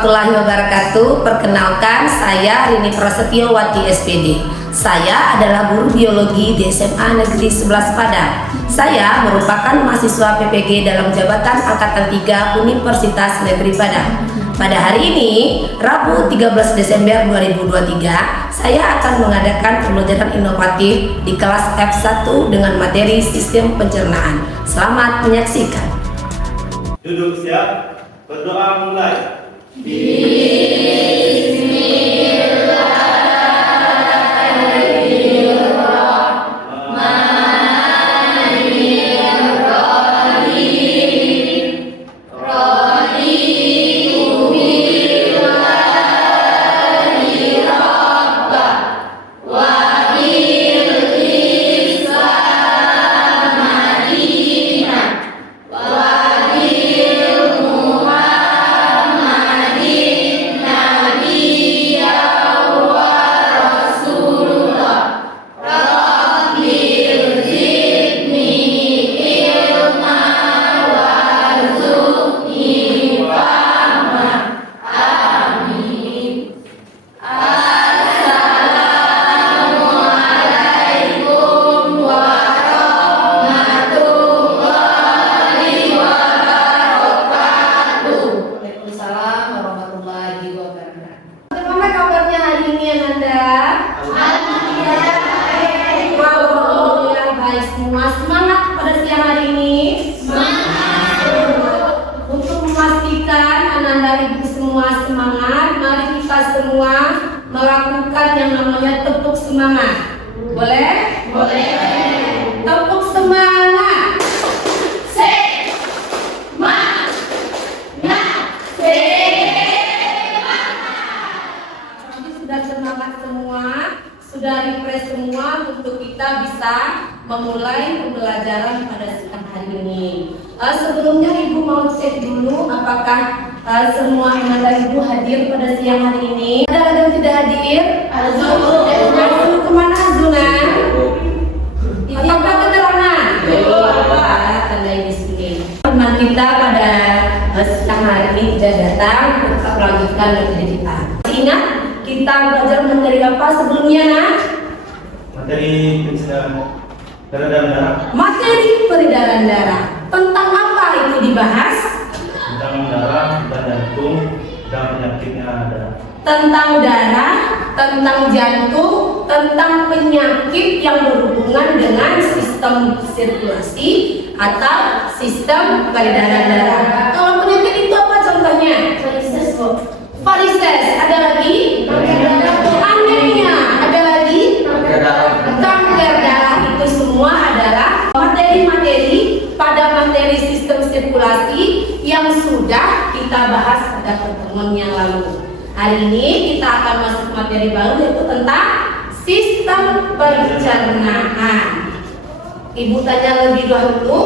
warahmatullahi wabarakatuh. Perkenalkan, saya Rini Prasetyowati SPD. Saya adalah guru biologi di SMA Negeri 11 Padang. Saya merupakan mahasiswa PPG dalam jabatan Angkatan 3 Universitas Negeri Padang. Pada hari ini, Rabu 13 Desember 2023, saya akan mengadakan pembelajaran inovatif di kelas F1 dengan materi sistem pencernaan. Selamat menyaksikan. Duduk siap, berdoa mulai. Semangat pada siang hari ini. Untuk memastikan Ananda Ibu semua semangat, mari kita semua melakukan yang namanya tepuk semangat. Boleh? Boleh. Tepuk semangat. Sudah semangat semua, sudah refresh semua untuk kita bisa memulai pembelajaran pada siang hari ini. Sebelumnya Ibu mau cek dulu apakah semua Ananda Ibu hadir pada siang hari ini. Ada yang tidak hadir? Azul kemana Azuna? Apakah keterangan? Tandai di sini. Teman kita pada siang hari ini tidak datang, tetap lanjutkan materi kita. Ingat kita belajar materi apa sebelumnya, Nak? Materi peredaran darah. Materi peredaran darah. Tentang apa itu dibahas? Tentang darah dan jantung dan penyakitnya darah. Tentang darah, tentang jantung, tentang penyakit yang berhubungan dengan sistem sirkulasi atau sistem peredaran darah. Kalau penyakit itu apa contohnya? Varises, ada lagi? Anemia, ada lagi? Kanker darah. Itu semua adalah materi-materi pada materi sistem sirkulasi yang sudah kita bahas pada pertemuan yang lalu. Hari ini kita akan masuk materi baru yaitu tentang sistem pencernaan. Ibu tanya lebih dahulu,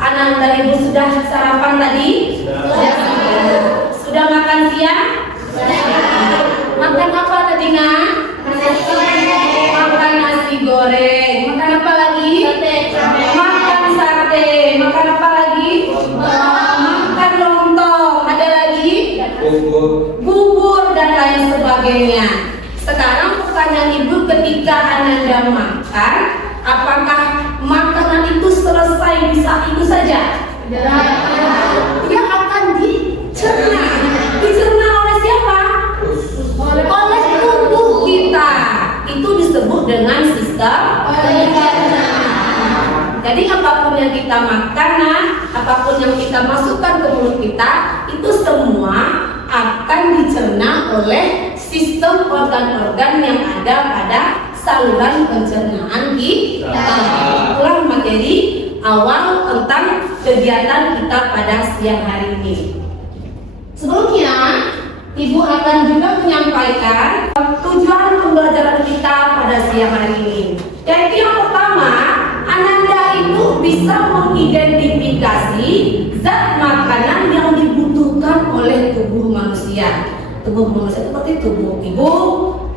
Ananda Ibu sudah sarapan tadi? Sudah makan siang? Makan apa tadi, Nak? Makan nasi goreng. Makan apa lagi? Makan sate. Makan apa lagi? Makan lontong. Ada lagi? Bubur dan lain sebagainya. Sekarang pertanyaan Ibu, ketika Ananda makan, apakah makanan itu selesai di saat itu saja? Dia akan dicerna. Dicerna oleh siapa? Oleh tubuh kita. Itu disebut dengan sistem pencernaan. Jadi apapun yang kita makan, apapun yang kita masukkan ke mulut kita, itu semua akan dicerna oleh sistem organ-organ yang ada pada saluran pencernaan kita. Itulah materi awal tentang kegiatan kita pada siang hari ini. Sebelumnya, Ibu akan juga menyampaikan tujuan pembelajaran kita pada siang hari ini. Yaitu yang pertama, Ananda itu bisa mengidentifikasi zat makanan yang dibutuhkan oleh tubuh manusia. Tubuh manusia seperti tubuh Ibu,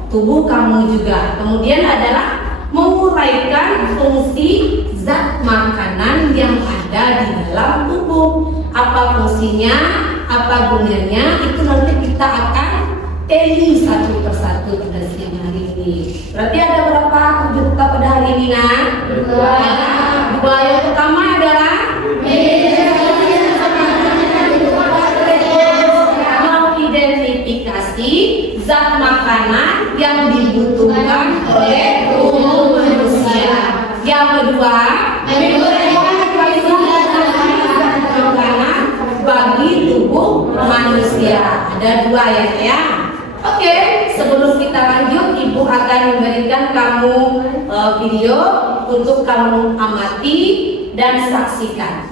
tubuh kamu juga. Kemudian adalah menguraikan fungsi zat makanan yang ada di dalam tubuh. Apa fungsinya? apa gunanya, itu nanti kita akan teli satu persatu pada siang hari ini. Berarti ada berapa tujuh kata pada hari ini, Nak? Dua. Yang pertama adalah mengidentifikasi zat makanan yang dibutuhkan oleh tubuh manusia. Yang kedua, makanan bagi tubuh manusia. Ada dua ya. Oke, sebelum kita lanjut, Ibu akan memberikan kamu video untuk kamu amati dan saksikan.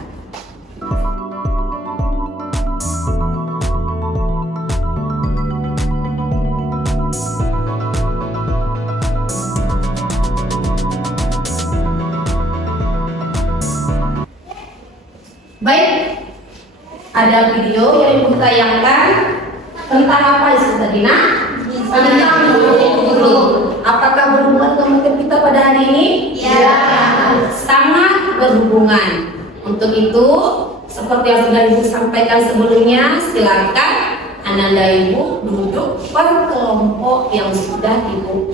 Baik, ada video yang Ibu tayangkan tentang apa isu tadi, Nak? Tentang guru. Apakah berhubungan dengan kita pada hari ini? Ya. Sangat berhubungan. Untuk itu, seperti yang sudah Ibu sampaikan sebelumnya, silakan Ananda Ibu duduk per kelompok yang sudah Ibu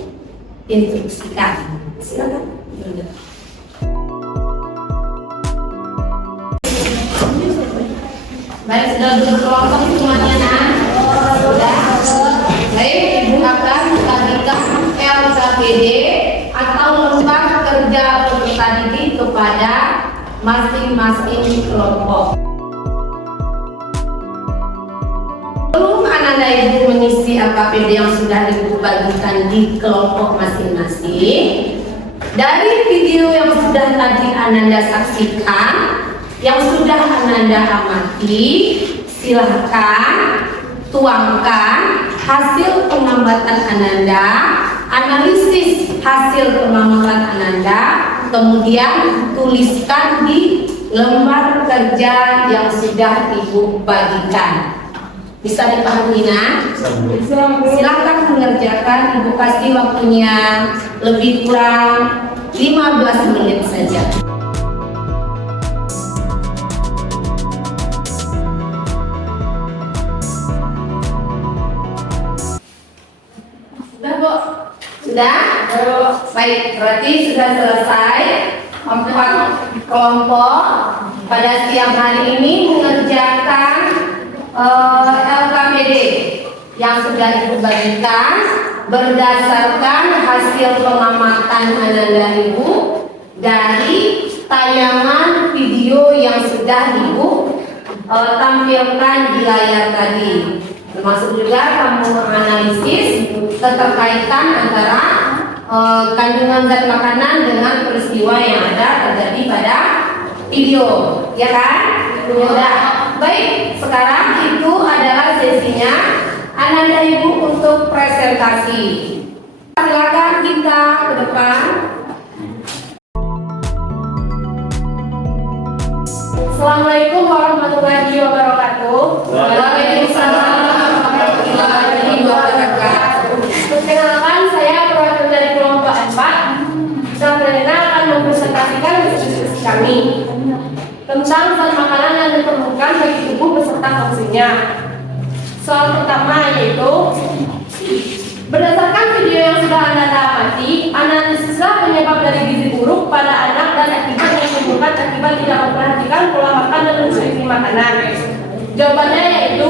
instruksikan. Silakan duduk. Baik, sudah duduk kelompok semuanya, Nak? Sudah. Baik, Ibu akan membagikan LKPD atau lembar kerja peserta didik kepada masing-masing kelompok. Sebelum Ananda Ibu mengisi LKPD yang sudah Ibu bagikan di kelompok masing-masing, dari video yang sudah tadi Ananda saksikan, yang sudah Ananda amati, silahkan tuangkan hasil pengamatan Ananda, analisis hasil pengamatan Ananda, kemudian tuliskan di lembar kerja yang sudah Ibu bagikan. Bisa dipahami, Nak? Silakan mengerjakan. Ibu kasih waktunya lebih kurang 15 menit saja. Sudah? Baik, berarti sudah selesai 4 kelompok pada siang hari ini mengerjakan LKPD yang sudah Ibu bagikan berdasarkan hasil pengamatan Ananda Ibu dari tayangan video yang sudah Ibu tampilkan di layar tadi. Termasuk juga kamu menganalisis keterkaitan antara kandungan zat makanan dengan peristiwa yang ada terjadi pada video, ya kan? Sudah. Baik, sekarang itu adalah sesinya Ananda Ibu untuk presentasi. Silakan kita ke depan. Assalamualaikum warahmatullahi wabarakatuh. Waalaikumsalam warahmatullahi wabarakatuh. Perkenalkan, saya perwakilan dari kelompok 4. Saya akan mempresentasikan diskusi kami tentang zat makanan yang diperlukan bagi tubuh beserta fungsinya. Soal pertama yaitu, berdasarkan video yang sudah Anda amati, analisislah penyebab dari gizi buruk pada anak dan akibat yang ditimbulkan akibat tidak memperhatikan pola makan dan konsumsi makanan. Jawabannya yaitu,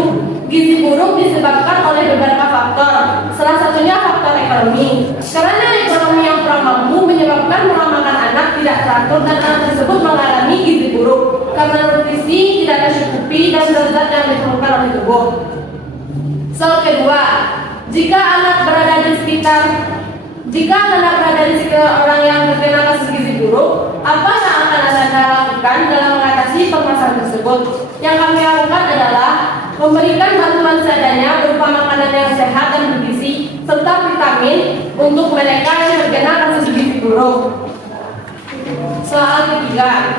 gizi buruk disebabkan oleh beberapa faktor. Salah satunya faktor ekonomi. Karena ekonomi yang kurang mampu menyebabkan pola makan anak tidak teratur dan anak tersebut mengalami gizi buruk karena nutrisi tidak tercukupi dan zat-zat yang diperlukan oleh tubuh. Soal kedua, jika anak berada di sekitar orang yang terkena kasus gizi buruk, apa yang akan Anda lakukan dalam mengatasi permasalahan tersebut? Yang kami lakukan adalah memberikan bantuan seadanya berupa makanan yang sehat dan bergizi serta vitamin untuk mereka yang terkena kasus gizi buruk. Soal ketiga,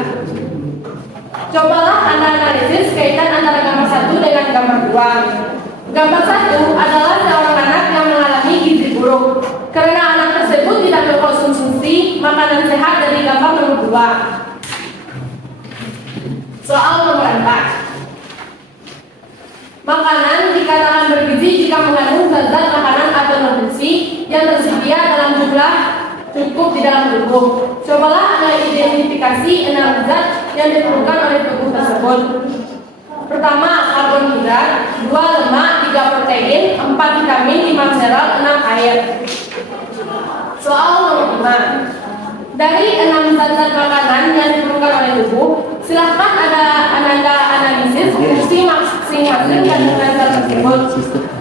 cobalah Anda analisis kaitan antara gambar 1 dengan gambar 2. Gambar 1 adalah seorang anak yang mengalami gizi buruk karena anak tersebut tidak mengkonsumsi makanan sehat dari gambar nomor 2. Soal nomor 4, mengandung zat-zat makanan atau nutrisi yang tersedia dalam jumlah cukup di dalam tubuh. Cobalah Anda identifikasi 6 zat yang diperlukan oleh tubuh tersebut. Pertama, karbohidrat, 2 lemak, 3 protein, 4 vitamin, 5 mineral, 6 air. Soal nomor 5. Dari 6 zat-zat makanan yang diperlukan oleh tubuh, silahkan Anda analisis fungsi masing-masing kandungan zat tersebut.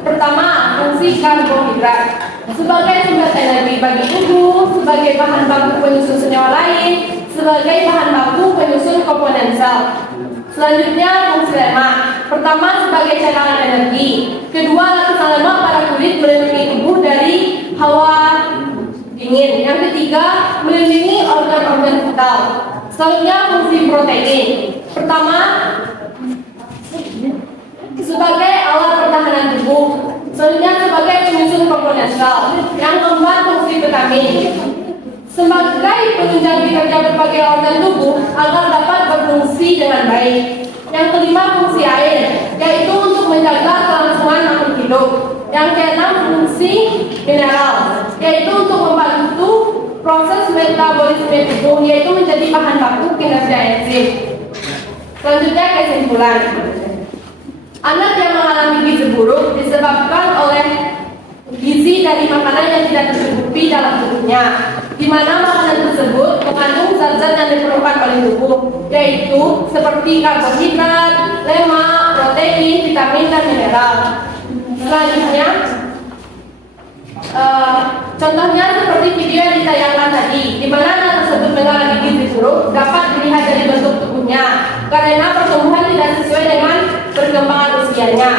Pertama, fungsi karbohidrat. Sebagai sumber energi bagi tubuh, sebagai bahan baku penyusun senyawa lain, sebagai bahan baku penyusun komponen sel. Selanjutnya, fungsi lemak. Pertama, sebagai cadangan energi. Kedua, lapisan lemak pada kulit melindungi tubuh dari hawa dingin. Yang ketiga, melindungi organ-organ vital. Selanjutnya, fungsi protein. Pertama, sebagai alat pertahanan tubuh. Selanjutnya, sebagai penyusun komponen sel. Yang keempat, fungsi vitamin. Sebagai penunjang kinerja berbagai organ tubuh agar dapat berfungsi dengan baik. Yang kelima, fungsi air, yaitu untuk menjaga kelangsungan makhluk hidup. Yang keenam, fungsi mineral, yaitu untuk membantu proses metabolisme tubuh, yaitu menjadi bahan baku kinerja enzim. Selanjutnya, kesimpulan. Anak yang mengalami gizi buruk disebabkan oleh gizi dari makanan yang tidak tercukupi dalam tubuhnya, di mana makanan tersebut mengandung zat-zat yang diperlukan oleh tubuh, yaitu seperti karbohidrat, lemak, protein, vitamin, dan mineral. Selanjutnya, contohnya seperti video yang ditayangkan tadi, di mana anak tersebut mengalami gizi buruk dapat dilihat dari bentuk tubuhnya, karena pertumbuhan tidak sesuai dengan perkembangan usianya.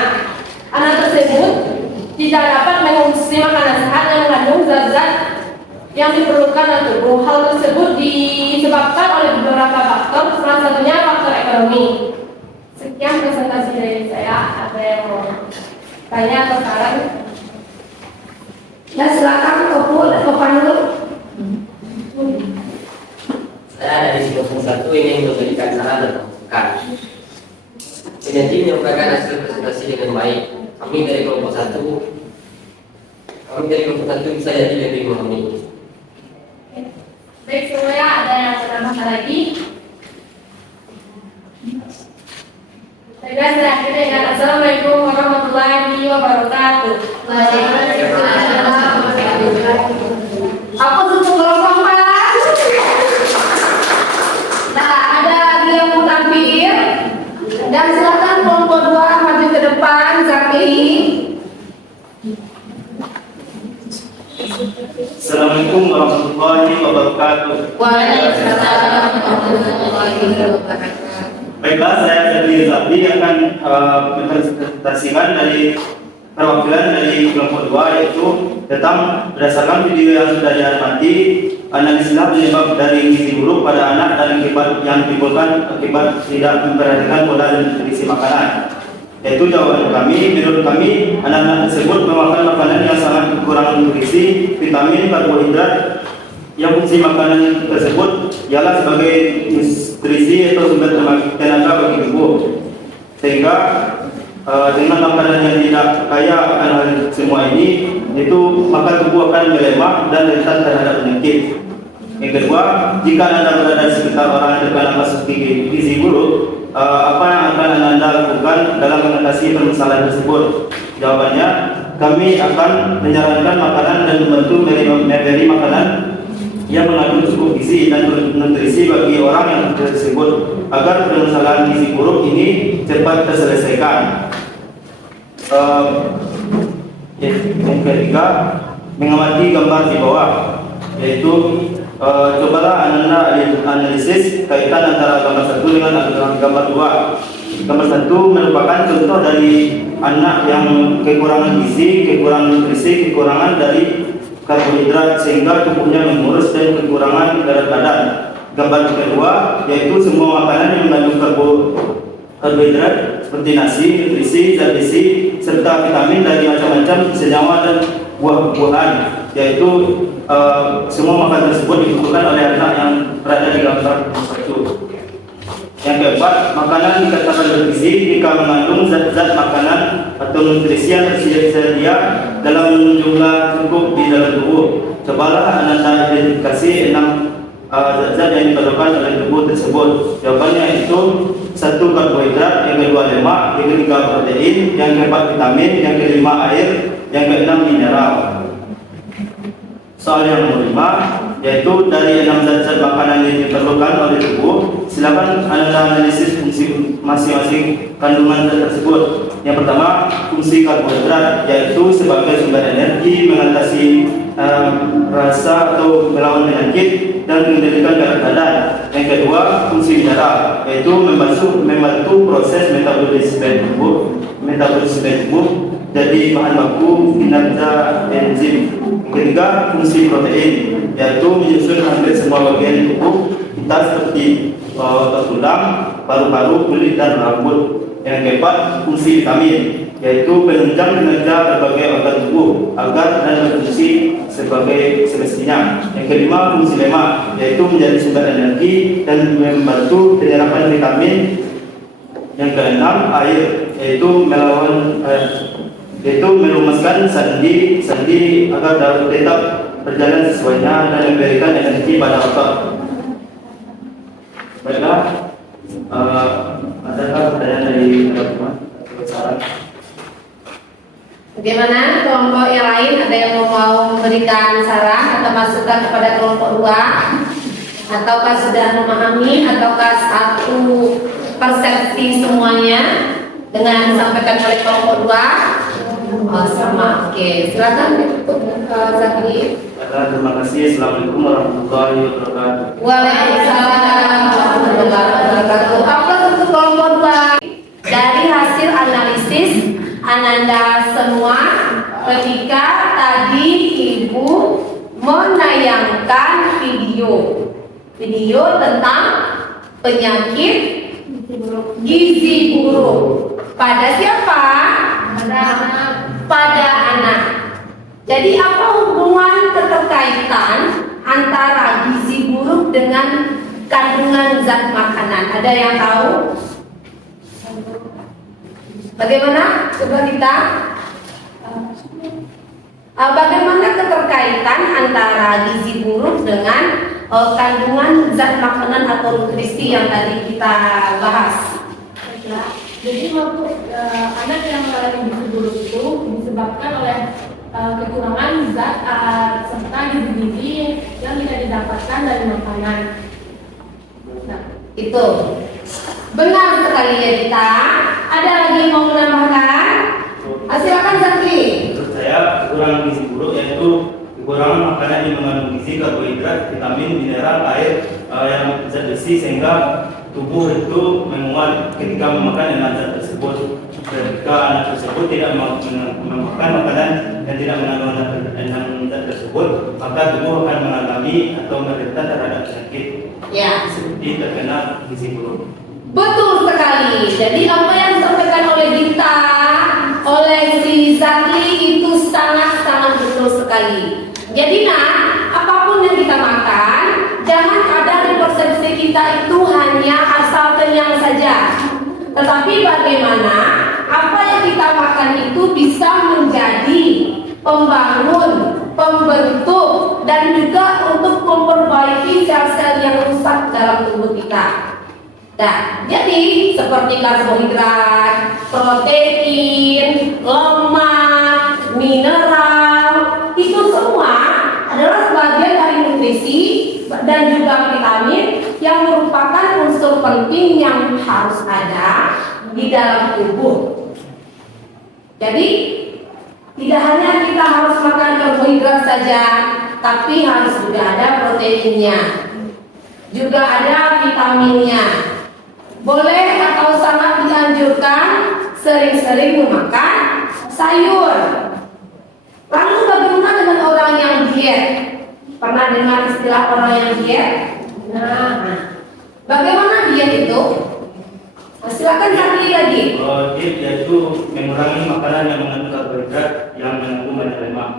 Anak tersebut tidak dapat mengonsumsi makanan sehat yang mengandung zat-zat yang diperlukan oleh tubuh. Hal tersebut disebabkan oleh beberapa faktor, salah satunya faktor ekonomi. Sekian presentasi dari saya. Ada yang mau tanya atau saran? Ya, silakan Bapak dulu. Saya dari kelompok 1 ingin memberikan saran dan masukan. Dengan tim yang menyampaikan hasil presentasi dengan baik. Kami dari kelompok 1 bisa jadi lebih memahami. Baik, semuanya ada yang menambahkan lagi? Saya akhiri dengan Assalamualaikum warahmatullahi wabarakatuh. Aku tutup kelompok 4. Nah, ada lagi yang mau tampil? Dan silakan kelompok 2 maju ke depan, Zaki. Assalamualaikum warahmatullahi wabarakatuh. Waalaikumsalam warahmatullahi wabarakatuh. Baiklah, saya Fadli Zabdi akan mempresentasikan dari perwakilan dari kelompok 2, yaitu tentang berdasarkan video yang sudah diamati, analisislah penyebab dari gizi buruk pada anak dan akibat yang timbulkan akibat tidak memperhatikan pola dan nutrisi makanan. Yaitu jawaban kami, menurut kami, anak-anak tersebut memakan makanan yang sangat kekurangan nutrisi, vitamin, karbohidrat. Yang fungsi makanan tersebut ialah sebagai nutrisi atau sumber tenaga bagi tubuh. Sehingga dengan makanan yang tidak kaya akan hal semua ini, itu maka tubuh akan melemah dan rentan terhadap penyakit. Yang kedua, jika Anda berada di sekitar orang yang terkena kasus gizi buruk, apa yang akan Anda lakukan dalam mengatasi permasalahan tersebut? Jawabannya, kami akan menjalankan makanan dan membantu memberi makanan yang mengandung cukup gizi dan nutrisi bagi orang yang tersebut agar permasalahan gizi buruk ini cepat terselesaikan. Yang ketiga, mengamati gambar di bawah, yaitu cobalah Anda analisis kaitan antara gambar 1 dengan gambar 2. Gambar 1 merupakan contoh dari anak yang kekurangan gizi, kekurangan nutrisi, kekurangan dari karbohidrat sehingga tubuhnya mengurus dan kekurangan berat badan. Gambar kedua yaitu semua makanan yang mengandung karbohidrat seperti nasi, nutrisi, zat besi, serta vitamin dari macam-macam senyawa dan buah-buahan, yaitu semua makanan tersebut dibutuhkan oleh anak yang berada di gambar 1. Yang keempat, makanan dikatakan bergizi jika mengandung zat-zat makanan atau nutrisi yang tersedia dalam jumlah cukup di dalam tubuh. Cobalah Anda identifikasi 6 zat-zat yang diperlukan oleh tubuh tersebut. Jawabannya itu 1 karbohidrat, yang kedua lemak, yang ketiga protein, yang keempat vitamin, yang kelima air, yang keenam mineral. Soal yang nomor 5, yaitu dari 6 zat-zat makanan yang diperlukan oleh tubuh, silakan Anda analisis fungsi masing-masing kandungan zat tersebut. Yang pertama, fungsi karbohidrat, yaitu sebagai sumber energi, mengatasi rasa atau melawan penyakit dan mengendalikan berat badan. Yang kedua, fungsi mineral, yaitu membantu proses metabolisme tubuh jadi bahan baku kinerja enzim. Yang ketiga, fungsi protein, yaitu menyusun hampir semua bagian tubuh kita seperti otot tulang, paru-paru, kulit dan rambut. Yang keempat, fungsi vitamin, yaitu penunjang kinerja berbagai organ tubuh agar dan berfungsi sebagai semestinya. Yang kelima, fungsi lemak, yaitu menjadi sumber energi dan membantu penyerapan vitamin. Yang keenam, air, yaitu melumaskan sendi agar dapat tetap berjalan sesuainya dan memberikan energi pada otot. Baiklah, adakah pertanyaan dari teman-teman? Bagaimana kelompok yang lain, ada yang mau memberikan saran atau masukan kepada kelompok 2? Ataukah sudah memahami, ataukah satu persepsi semuanya dengan disampaikan oleh kelompok 2? Oh, sama. Oke, silakan Zakri. Terima kasih. Assalamualaikum warahmatullahi wabarakatuh. Waalaikumsalam warahmatullahi wabarakatuh. Apa untuk kelompok 2? Dari hasil analisis Ananda semua, ketika tadi Ibu menayangkan video tentang penyakit gizi buruk pada siapa? Pada anak. Jadi apa hubungan keterkaitan antara gizi buruk dengan kandungan zat makanan? Ada yang tahu? Bagaimana? Coba kita. Bagaimana keterkaitan antara gizi buruk dengan kandungan zat makanan atau nutrisi yang tadi kita bahas? Jadi waktu anak yang mengalami gizi buruk itu disebabkan oleh kekurangan zat serta gizi-gizi yang tidak didapatkan dari makanan. Nah, itu benar sekali ya Dita. Ada lagi yang mau menambahkan? Silakan Zakri. Menurut saya, kekurangan gizi buruk yaitu kekurangan makanan yang mengandung gizi, karbohidrat, vitamin, mineral, air, yang zat besi sehingga tubuh itu menguat ketika memakan zat tersebut. Ketika anak tersebut tidak memakan makanan yang tidak mengandung zat tersebut, maka tubuh akan mengalami atau menderita terhadap penyakit Ya, seperti terkena gizi buruk. betul sekali. Jadi apa yang disampaikan oleh Dita, oleh si Zakri itu sangat-sangat betul sekali. Jadi apapun yang kita makan, jangan ada di persepsi kita itu hanya asal kenyang saja. Tetapi bagaimana apa yang kita makan itu bisa menjadi pembangun, pembentuk, dan juga untuk memperbaiki sel-sel yang rusak dalam tubuh kita. Nah, jadi seperti karbohidrat, protein, lemak, mineral, itu semua adalah sebagian dari nutrisi dan juga vitamin yang merupakan unsur penting yang harus ada di dalam tubuh. Jadi tidak hanya kita harus makan karbohidrat saja, tapi harus juga ada proteinnya, juga ada vitaminnya. Boleh atau sangat dianjurkan sering-sering memakan sayur. Lalu bagaimana dengan orang yang diet? Pernah dengar istilah orang yang diet? Nah, bagaimana diet itu? Silakan Zakri lagi. Diet yaitu mengurangi makanan yang mengandung karbohidrat yang mengandung banyak lemak.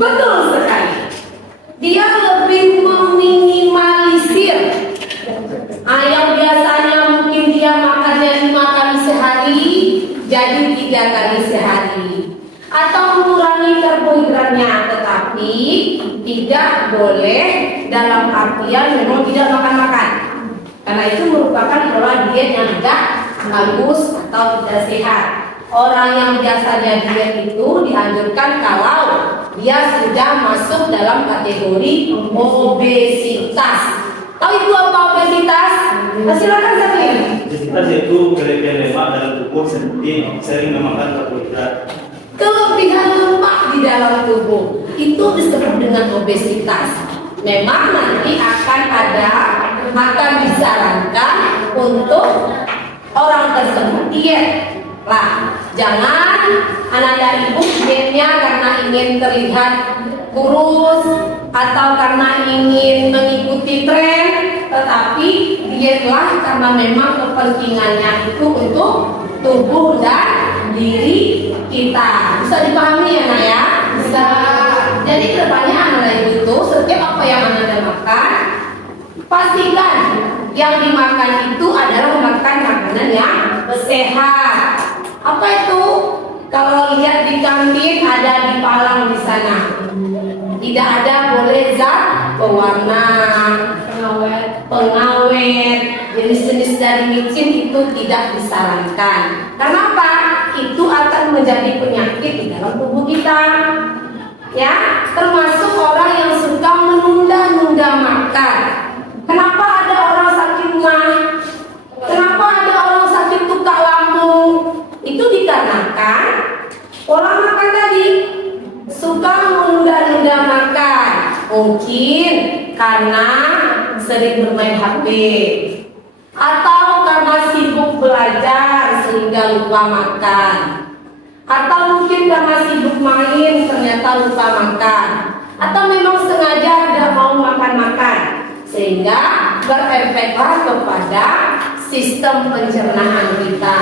Betul sekali. Dia lebih meminimalisir yang biasanya mungkin Tetapi tidak boleh dalam artian memang tidak makan-makan, karena itu merupakan pola diet yang tidak bagus atau tidak sehat. Orang yang biasanya diet itu dianjurkan kalau dia sudah masuk dalam kategori obesitas. Tahu itu apa obesitas? Silakan Zafir. Obesitas itu kelebihan lemak dalam tubuh seperti sering memakan karbohidrat. Kelebihan lemak di dalam tubuh itu disebut dengan obesitas. Memang nanti akan disarankan untuk orang tersebut diet. Lah, jangan anak dan ibu dietnya karena ingin terlihat kurus atau karena ingin mengikuti tren, tetapi dietlah karena memang kepentingannya itu untuk tubuh dan diri kita. Bisa dipahami ya Nak ya? Bisa. Jadi kedepannya anak itu setiap apa yang anda makan, pastikan yang dimakan itu adalah makan makanan yang sehat. Apa itu? Kalau lihat di kantin ada di palang di sana, tidak ada boleh zat pewarna, pengawet, jenis-jenis dari micin itu tidak disarankan. Kenapa? Itu akan menjadi penyakit di dalam tubuh kita. Ya, termasuk orang yang suka menunda-nunda makan. Kenapa ada orang sakit mah? Kenapa ada orang sakit tukak lambung? Itu dikarenakan pola makan tadi, suka menunda-nunda makan. Mungkin karena sering bermain HP, atau karena sibuk belajar sehingga lupa makan, atau mungkin karena sibuk main ternyata lupa makan, atau memang sengaja tidak mau makan-makan, sehingga berefeklah kepada sistem pencernaan kita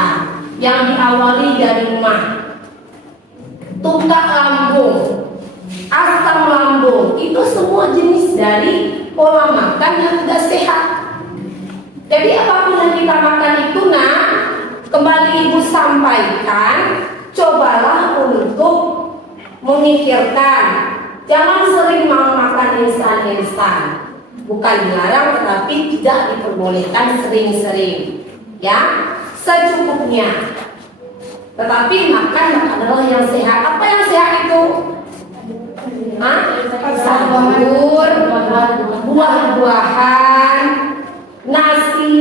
yang diawali dari mah, tukak lambung, asam lambung. Itu semua jenis dari pola makan yang tidak sehat. Jadi apapun yang kita makan itu nak, kembali ibu sampaikan, cobalah untuk memikirkan. Jangan sering mau makan instan-instan. Bukan dilarang, tetapi tidak diperbolehkan sering-sering. Ya, secukupnya. Tetapi makan adalah yang sehat. Apa yang sehat itu? Sayur, buah-buahan, nasi.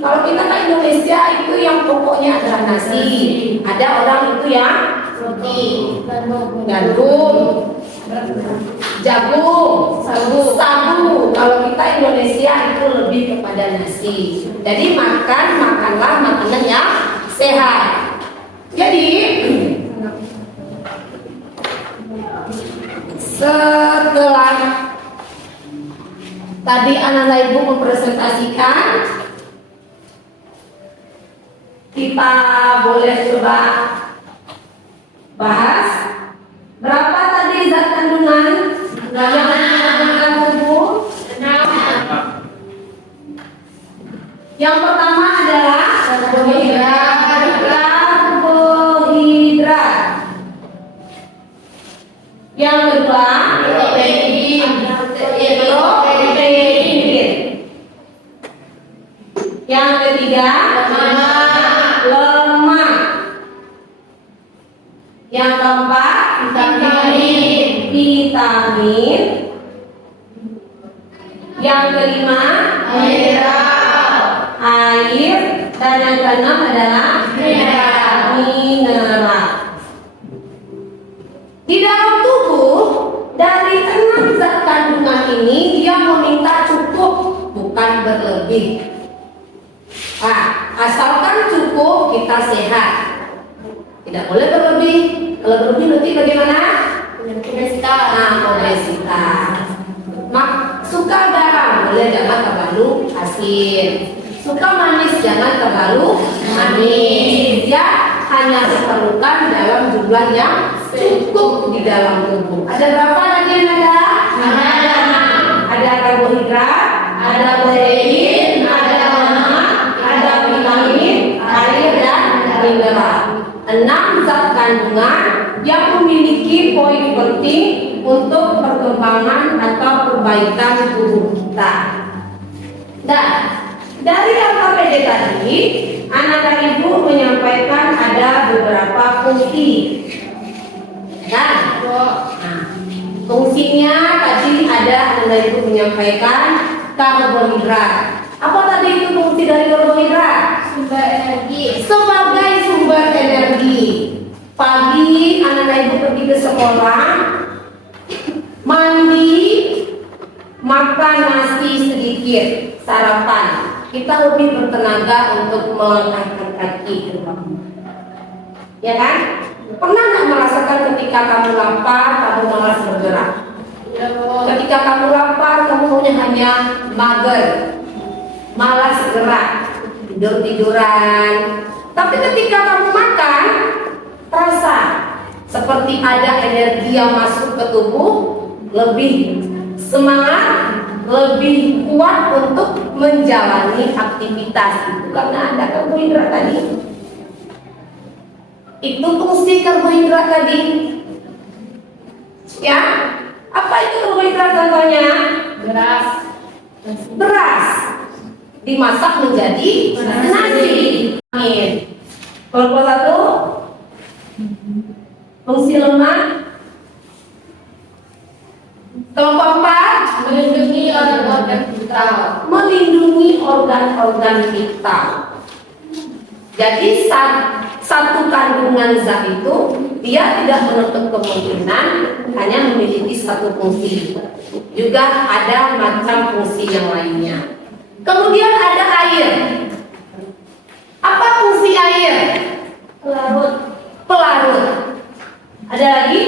Kalau kita ke Indonesia itu yang pokoknya adalah nasi. Ada orang itu yang roti, gandum, jagung, sagu. Kalau kita Indonesia itu lebih kepada nasi. Jadi makanlah makanan yang sehat. Jadi setelah tadi anak ibu mempresentasikan, kita boleh coba bahas berapa tadi zat kandungan dalam tubuh? 6. Yang pertama adalah karbohidrat. Yang kedua protein. Yang ketiga lemak. Yang keempat vitamin. Yang kelima air. Dan yang keenam adalah mineral. Di dalam tubuh dari 6 zat kandungan ini dia meminta cukup, bukan berlebih. Asalkan cukup kita sehat. Tidak boleh berlebih. Kalau berlebih nanti bagaimana? Obesitas. Suka garam boleh, jangan terlalu asin. Suka manis jangan terlalu manis. Ya, hanya diperlukan dalam jumlah yang cukup di dalam tubuh. Ada berapa lagi yang ada? Ada karbohidrat, ada protein, ada lemak, ada vitamin, air dan mineral. 6 zat kandungan yang memiliki poin penting untuk perkembangan atau perbaikan tubuh kita. Nah, dari LKPD tadi, anak dan ibu menyampaikan ada beberapa fungsi. Nah, fungsinya tadi ada anak dan ibu menyampaikan karbohidrat. Apa tadi itu fungsi dari karbohidrat? Sumber energi. Sebagai sumber energi. Pagi anak dan ibu pergi ke sekolah, mandi, makan nasi sedikit, sarapan. Kita lebih bertenaga untuk melangkahkan kaki ke depan. Ya kan? Pernah nggak merasakan ketika kamu lapar, kamu malas bergerak? Ya, Bu. Ketika kamu lapar, kamu maunya hanya mager, malas gerak, tidur-tiduran. Tapi ketika kamu makan, terasa seperti ada energi yang masuk ke tubuh, lebih semangat, lebih kuat untuk menjalani aktivitas itu karena ada karbohidrat tadi. Itu fungsi karbohidrat tadi. Ya, apa itu karbohidrat contohnya? Beras. Beras dimasak menjadi nasi. Amin. Kelompok satu, fungsi lemak. Kelompok empat, Melindungi organ-organ vital. melindungi organ-organ vital. Jadi satu kandungan zat itu dia tidak menutup kemungkinan hanya memiliki satu fungsi. Juga ada macam fungsi yang lainnya. Kemudian ada air. Apa fungsi air? Pelarut. Pelarut. Ada lagi?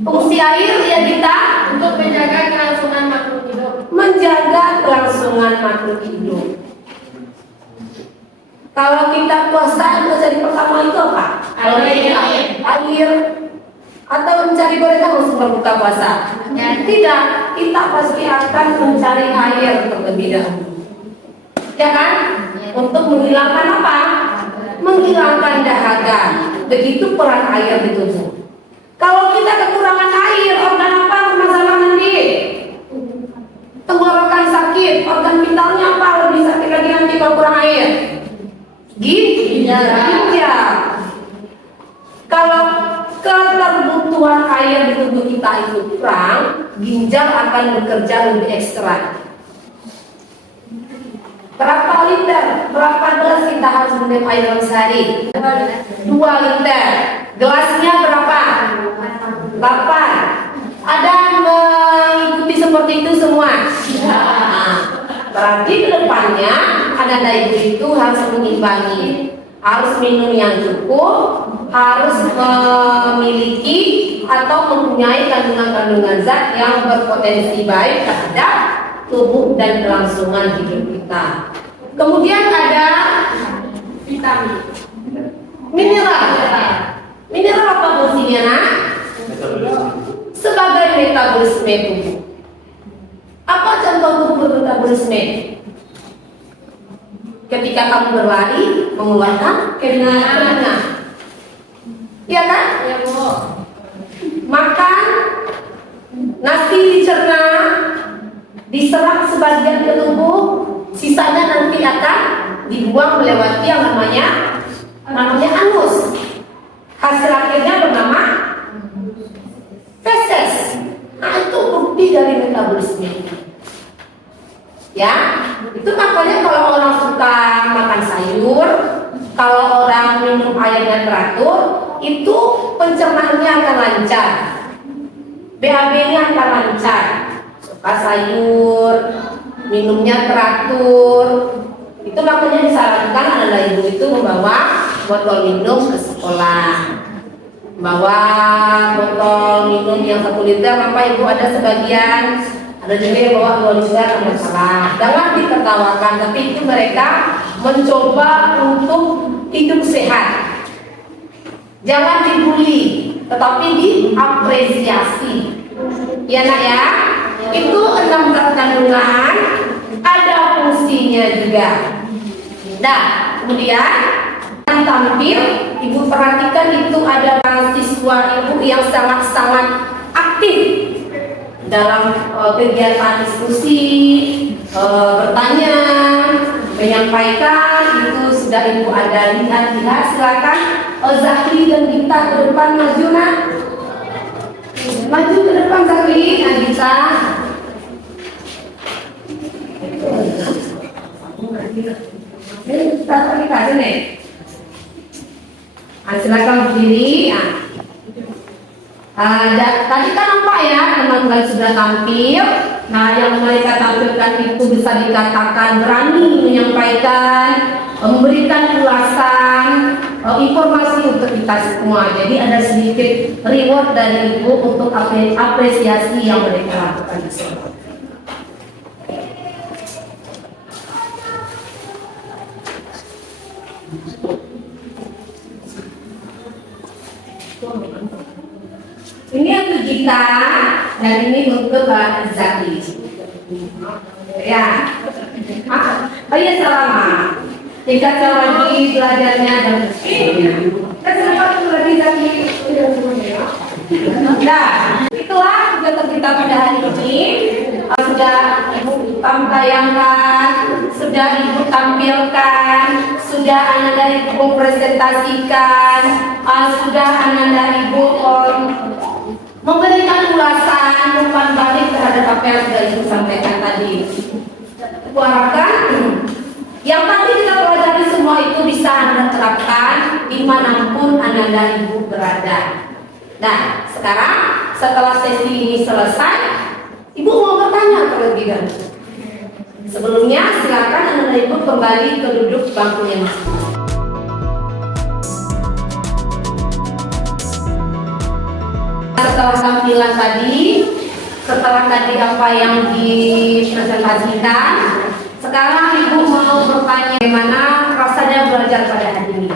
Fungsi air ya kita Untuk menjaga kelangsungan makhluk hidup. menjaga kelangsungan makhluk hidup. Kalau kita puasa yang terjadi pertama itu apa? Air. Atau mencari gorengan harus berbuka puasa? Tidak, kita pasti akan mencari air terlebih dahulu. Ya kan? Untuk menghilangkan apa? Menghilangkan dahaga. Begitu peran air di tubuh. Kalau kita kekurangan air, organ apa masalah nanti? Tenggorokan sakit, organ vitalnya apa? Lebih sakit lagi nanti kalau kurang air. Ginjal. Kalau kebutuhan air di tubuh kita itu kurang, ginjal akan bekerja lebih ekstra. Berapa liter? Berapa gelas kita harus minum air dalam sehari? 2 liter. Gelasnya berapa? 8. Ada mengikuti seperti itu semua? Nah, berarti kedepannya anak ibu itu harus mengimbangi, harus minum yang cukup, harus memiliki atau mempunyai kandungan-kandungan zat yang berpotensi baik terhadap tubuh dan kelangsungan hidup kita. Kemudian ada Vitamin. mineral. Mineral apa fungsinya, nak? Sebagai metabolisme tubuh. Apa contoh tubuh metabolisme? Ketika kamu berlari, mengeluarkan keringat. Iya kan? Ya, Bu. Makan, nasi dicerna, diserap sebagian ke tubuh, sisanya nanti akan dibuang melewati yang namanya anus. Hasil akhirnya bernama feses. Nah, itu bukti dari metabolisme. Ya, itu makanya kalau orang suka makan sayur, kalau orang minum airnya teratur, itu pencernaannya akan lancar, BAB-nya akan lancar. Suka sayur, minumnya teratur, itu makanya disarankan anak ibu itu membawa botol minum ke sekolah. Bawa botol minum yang 1 liter, Bapak Ibu ada sebagian, ada juga yang bawa 2 liter, tidak masalah. Jangan ditertawakan, tapi itu mereka mencoba untuk hidup sehat. Jangan dibully, tetapi diapresiasi. Ya nak ya, itu 6 zat kandungan, ada fungsinya juga. Nah, kemudian tampil, ibu perhatikan itu ada siswa ibu yang sangat-sangat aktif dalam kegiatan diskusi, bertanya, menyampaikan. Itu sudah Ibu ada lihat. Silakan Zahli dan Gita ke depan, maju nak. Maju ke depan Zahli, Gita. Silakan berdiri. Tadi kan nampak ya teman-teman sudah tampil. Nah, yang mereka tampilkan itu bisa dikatakan berani menyampaikan, memberikan ulasan, informasi untuk kita semua. Jadi ada sedikit reward dari Ibu untuk apresiasi yang mereka lakukan di sini. Ini untuk kita dan ini untuk Zaki. Ya. Oh iya, selamat. Tingkatkan lagi belajarnya dan selamat lagi Zaki. Nah, itulah kegiatan kita pada hari ini. Sudah Ibu tayangkan, sudah Ibu tampilkan, sudah Ananda Ibu presentasikan, sudah Ananda Ibu memberikan ulasan, umpan balik terhadap apa yang sudah Ibu sampaikan tadi. Ibu harapkan yang tadi kita pelajari semua itu bisa Anda terapkan dimanapun Ananda Ibu berada. Nah, sekarang setelah sesi ini selesai, Ibu mau bertanya terlebih dahulu. Sebelumnya silakan Ananda Ibu kembali ke duduk bangkunya masing-masing. Setelah tampilan tadi, setelah tadi apa yang dipresentasikan, sekarang Ibu mau bertanya bagaimana rasanya belajar pada hari ini?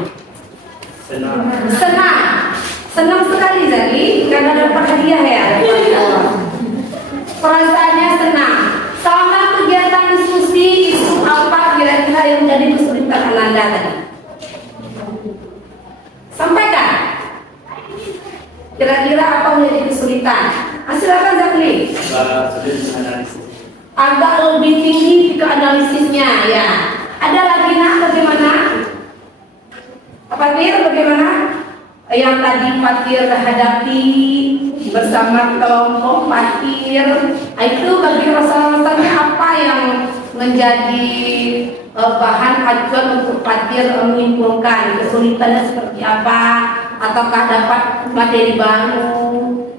Senang sekali Zaki, karena dapat hadiah ya. Perasaannya senang. Selama kegiatan diskusi itu apa kira-kira yang menjadi kesulitan Ananda tadi? Sampaikan. Kira-kira apa menjadi kesulitan? Silakan Zakli. Agak lebih tinggi ke analisisnya ya. Ada lagi nak bagaimana? Fatir bagaimana? Yang tadi Fatir hadapi bersama kelompok Fatir, itu bagi rasa-rasanya apa yang menjadi bahan acuan untuk Fatir menyimpulkan kesulitannya seperti apa? Ataukah dapat materi baru,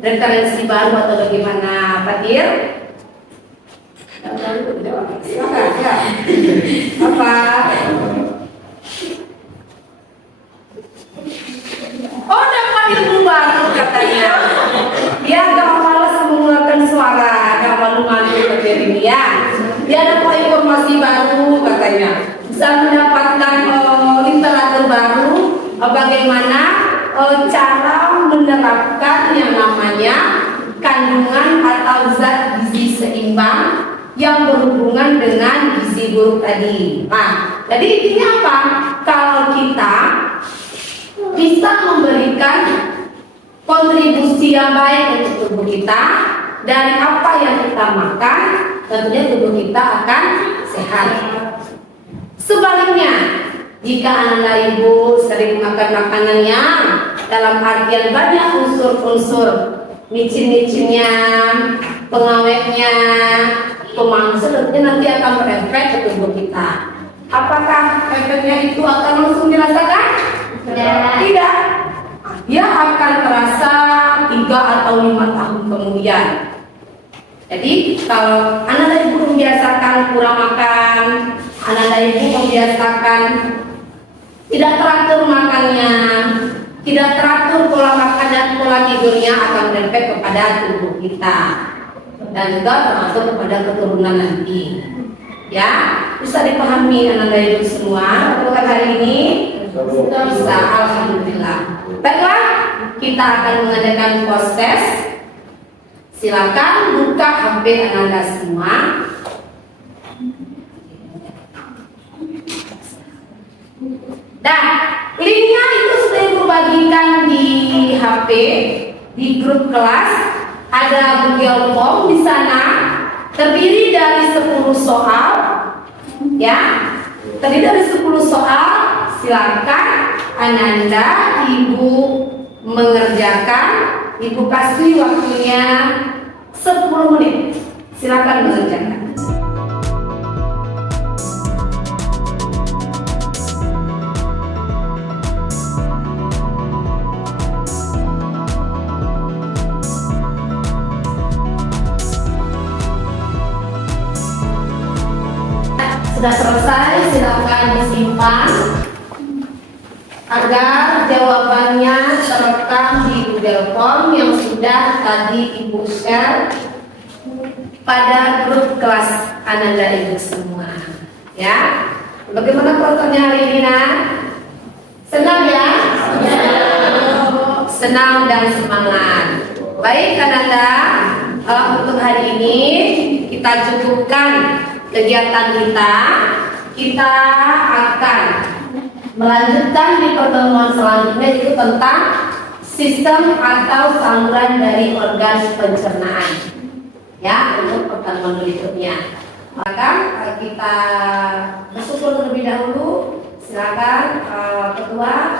referensi baru atau bagaimana, Fatir? Silakan ya. Apa? Oh, dapat ilmu baru katanya. Dia agak malas mengeluarkan suara, agak malu-malu Fatir ini ya. Dia dapat informasi baru katanya. Bisa mendapatkan literatur baru, bagaimana cara menerapkan yang namanya kandungan atau zat gizi seimbang yang berhubungan dengan gizi buruk tadi. Nah, jadi intinya apa? Kalau kita bisa memberikan kontribusi yang baik untuk tubuh kita dari apa yang kita makan, tentunya tubuh kita akan sehat. Sebaliknya, jika anak ibu sering makan makanan yang dalam artian banyak unsur-unsur micin-micinnya, pengawetnya, pemangsutnya, nanti akan berefek ke tubuh kita. Apakah efeknya itu akan langsung dirasakan? Tidak. Dia akan terasa 3 atau 5 tahun kemudian. Jadi kalau anak ibu membiasakan kurang makan, anak ibu membiasakan tidak teratur makannya, tidak teratur pola makan dan pola tidurnya, akan berefek kepada tubuh kita dan juga termasuk kepada keturunan nanti. Ya, bisa dipahami anak ibu semua untuk hari ini? Bisa, alhamdulillah. Baiklah, kita akan mengadakan post test. Silakan buka HP Anda semua. Nah, linknya itu sudah dibagikan di HP, di grup kelas. ada Google Form di sana, terdiri dari 10 soal, ya, terdiri dari 10 soal. Silakan Ananda, Ibu mengerjakan. Ibu kasih waktunya 10 menit. Silakan mengerjakan. Sudah selesai, silakan disimpan agar jawabannya terekam di Google Form yang sudah tadi Ibu share pada grup kelas Ananda Ibu semua. Ya, bagaimana fotonya hari ini, Nak? Senang ya? Senang dan semangat. Baik Ananda, untuk hari ini kita cukupkan kegiatan kita. Kita akan melanjutkan di pertemuan selanjutnya, yaitu tentang sistem atau saluran dari organ pencernaan. Ya, untuk pertemuan berikutnya. Maka kita bersyukur terlebih dahulu. Silakan ketua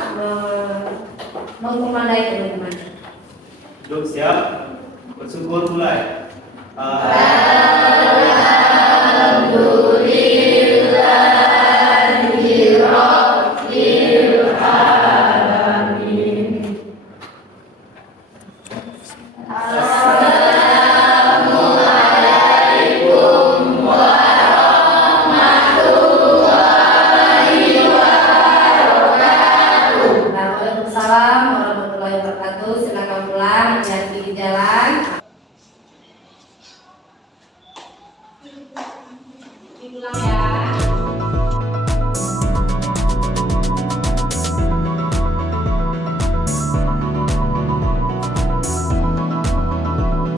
mengkomandai teman-teman. Duduk siap, bersyukur mulai. Waalaikumsalam warahmatullahi wabarakatuh. Silakan pulang, hati-hati di jalan.